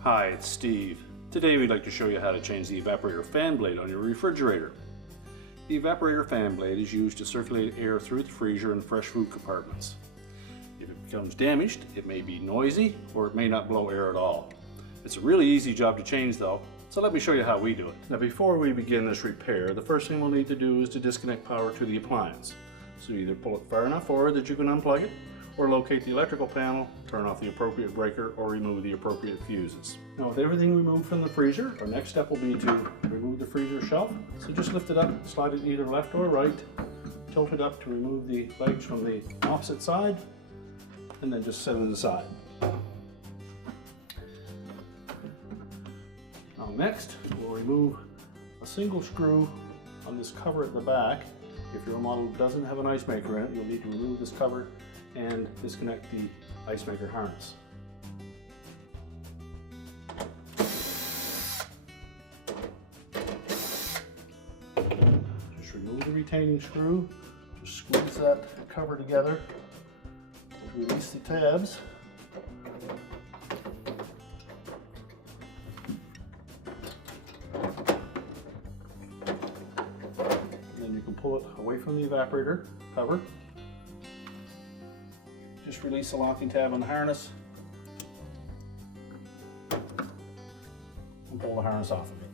Hi, it's Steve. Today we'd like to show you how to change the evaporator fan blade on your refrigerator. The evaporator fan blade is used to circulate air through the freezer and fresh food compartments. If it becomes damaged, it may be noisy or it may not blow air at all. It's a really easy job to change though, so let me show you how we do it. Now before we begin this repair, the first thing we'll need to do is to disconnect power to the appliance. So either pull it far enough forward that you can unplug it, or locate the electrical panel, turn off the appropriate breaker, or remove the appropriate fuses. Now with everything removed from the freezer, our next step will be to remove the freezer shelf. So just lift it up, slide it either left or right, tilt it up to remove the legs from the opposite side, and then just set it aside. Now next, we'll remove a single screw on this cover at the back. If your model doesn't have an ice maker in it, you'll need to remove this cover and disconnect the ice maker harness. Just remove the retaining screw, just squeeze that cover together to release the tabs. And then you can pull it away from the evaporator cover. Just release the locking tab on the harness and pull the harness off of it.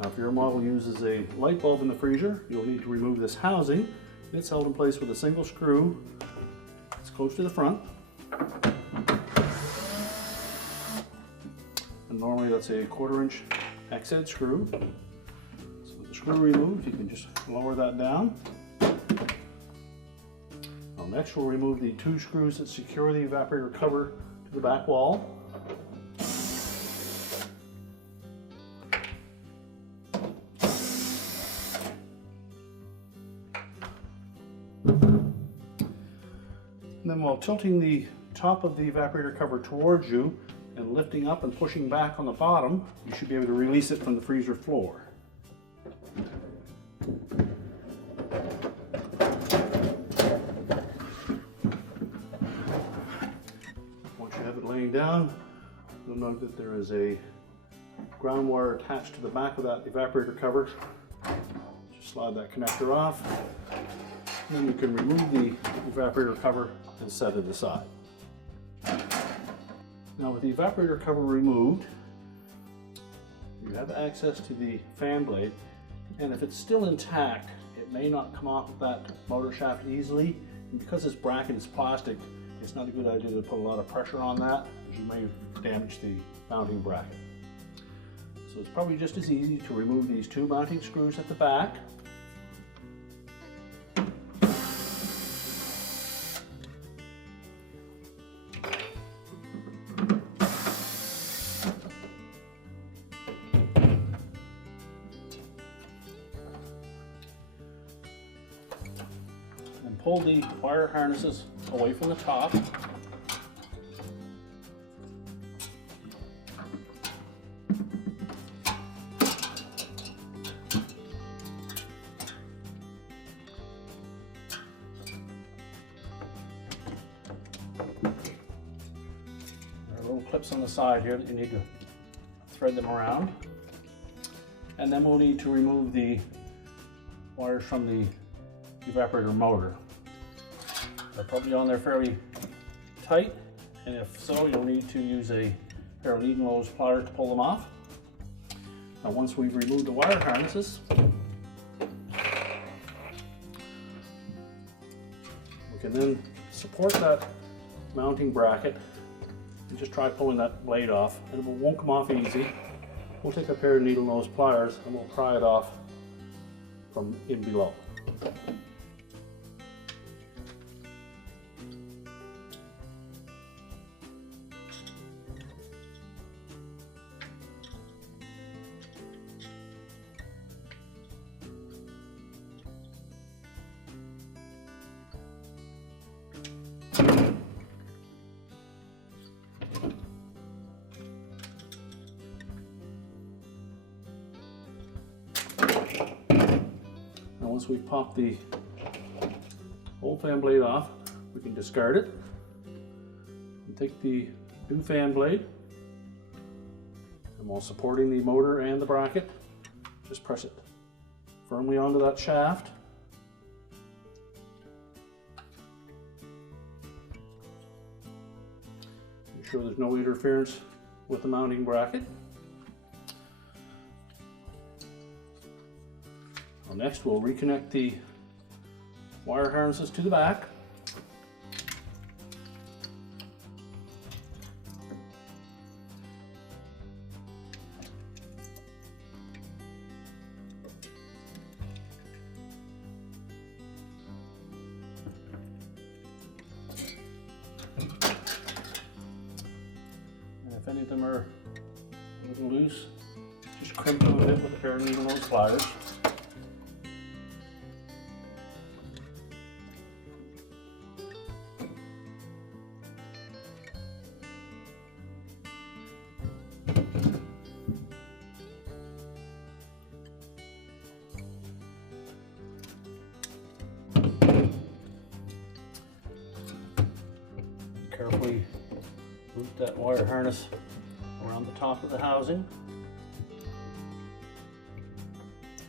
Now if your model uses a light bulb in the freezer, you'll need to remove this housing. It's held in place with a single screw. It's close to the front. And normally that's a 1/4 inch hex head screw. So with the screw removed, you can just lower that down. Next, we'll remove the 2 screws that secure the evaporator cover to the back wall. And then while tilting the top of the evaporator cover towards you and lifting up and pushing back on the bottom, you should be able to release it from the freezer floor. Laying down, you'll note that there is a ground wire attached to the back of that evaporator cover. Just slide that connector off, and then you can remove the evaporator cover and set it aside. Now with the evaporator cover removed, you have access to the fan blade, and if it's still intact, it may not come off of that motor shaft easily, and because this bracket is plastic, it's not a good idea to put a lot of pressure on that, as you may damage the mounting bracket. So it's probably just as easy to remove these 2 mounting screws at the back. And pull the wire harnesses away from the top. They're little clips on the side here that you need to thread them around. And then we'll need to remove the wires from the evaporator motor. They're probably on there fairly tight, and if so, you'll need to use a pair of lead and lows pliers to pull them off. Now once we've removed the wire harnesses, we can then support that mounting bracket and just try pulling that blade off, and it won't come off easy. We'll take a pair of needle nose pliers and we'll pry it off from in below. once we've popped the old fan blade off, we can discard it and take the new fan blade, and while supporting the motor and the bracket, just press it firmly onto that shaft. Make sure there's no interference with the mounting bracket. Well, next we'll reconnect the wire harnesses to the back. If any of them are a little loose, just crimp them a bit with a pair of needle nose pliers. Carefully route that wire harness around the top of the housing.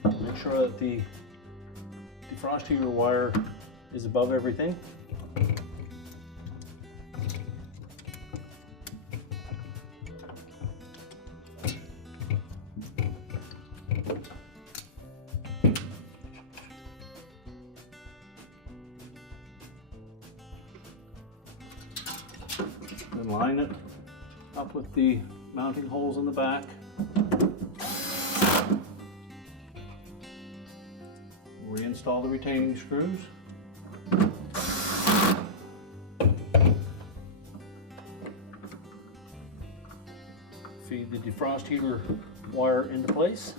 Make sure that the defrost heater wire is above everything. Then line it up with the mounting holes in the back. Reinstall the retaining screws. Feed the defrost heater wire into place.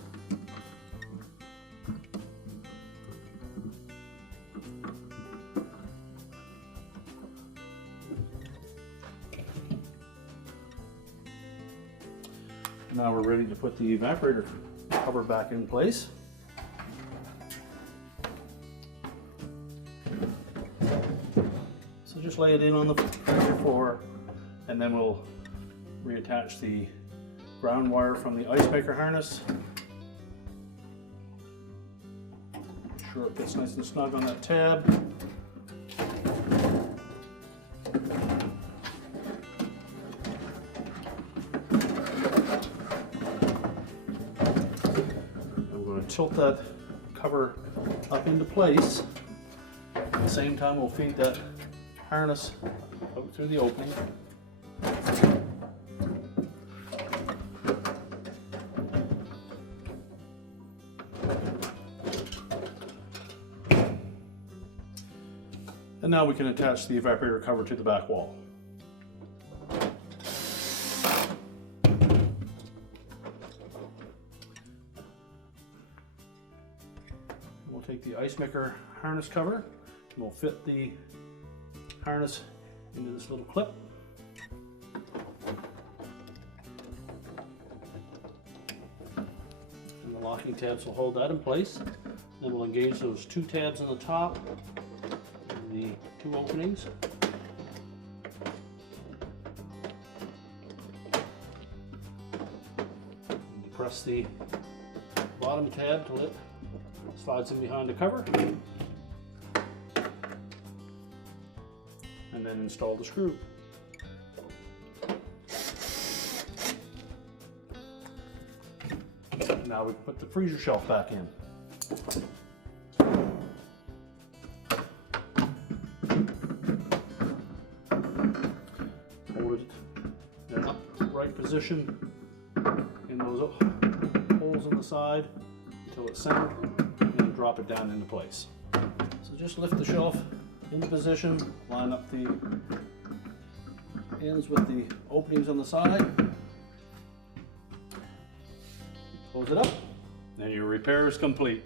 Now we're ready to put the evaporator cover back in place. So just lay it in on the floor, and then we'll reattach the ground wire from the ice maker harness. Make sure it fits nice and snug on that tab. Tilt that cover up into place. At the same time, we'll feed that harness out through the opening. And now we can attach the evaporator cover to the back wall. We'll take the ice maker harness cover and we'll fit the harness into this little clip. And the locking tabs will hold that in place. Then we'll engage those two tabs on the top and the two openings. And depress the bottom tab till it slides in behind the cover, and then install the screw. Now we put the freezer shelf back in. Hold it in an upright position in those holes in the side until it's centered. Drop it down into place. So just lift the shelf into position, line up the ends with the openings on the side, close it up, and your repair is complete.